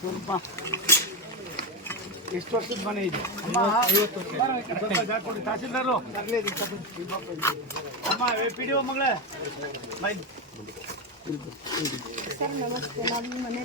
ಸ್ವಲ್ಪ ಎಷ್ಟು ವರ್ಷದ ಮನೆ ಇದೆ? ತಹಸೀಲ್ದಾರು ಅಮ್ಮ PDO ಮಗಳೇ ಬೈ. ಸರ್ ನಮಸ್ತೆ. ನಮ್ಮ ಮನೆ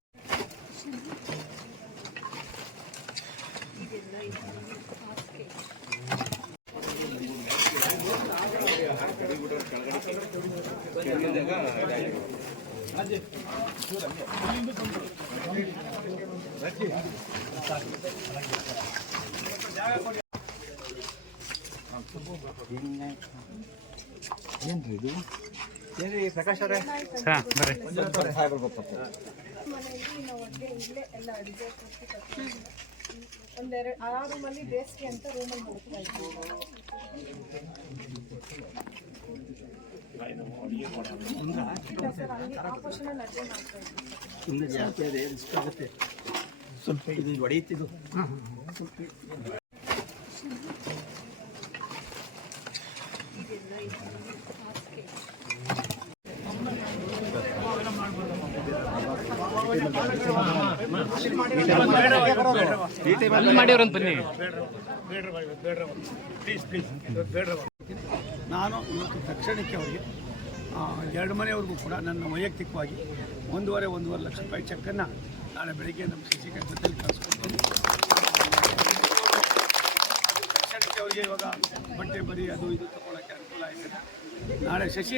ಏನ್ರಿ ಇದು? ಏನ್ರಿ ಪ್ರಕಾಶ್ ಅವರೇ? ಒಂದೆರಡು ಆ ರೂಮಲ್ಲಿ ಬೇಸಿಗೆ ಅಂತ ರೂಮಲ್ಲಿ ಹೋಗ್ತಾ ಇದ್ದೀವಿ. ಸರ್ ಅಲ್ಲಿ ಆಪರೇಷನ್ ಅಡ್ಡೆ ಮಾಡ್ತಾ ಇದ್ದೀವಿ. ಇನ್ನು ಜಾಸ್ತಿ ಅದೇ ರಿಸ್ಕ್ ಆಗುತ್ತೆ ಸ್ವಲ್ಪ. ಇದು ಹೊಡೆಯುತ್ತಿದ್ದು ಮಾಡಿವ್ರಂತ ಬನ್ನಿ. ನಾನು ಇವತ್ತು ತಕ್ಷಣಕ್ಕೆ ಅವರಿಗೆ 2 ಮನೆಯವ್ರಿಗೂ ಕೂಡ ನನ್ನ ವೈಯಕ್ತಿಕವಾಗಿ 1.5 ಲಕ್ಷ ರೂಪಾಯಿ ಚೆಕ್ಕನ್ನು ನಾಳೆ ಬೆಳಗ್ಗೆ ನಮ್ಮ ಶಶಿ ಜೊತೆಲಿ ಕಳಿಸ್ಕೊಡ್ತೀನಿ. ತಕ್ಷಣಕ್ಕೆ ಅವರಿಗೆ ಇವಾಗ ಬಟ್ಟೆ ಬರಿ ಅದು ಇದು ತಗೊಳ್ಳೋಕ್ಕೆ ಅನುಕೂಲ ಆಯ್ತದೆ. ನಾಳೆ ಶಶಿ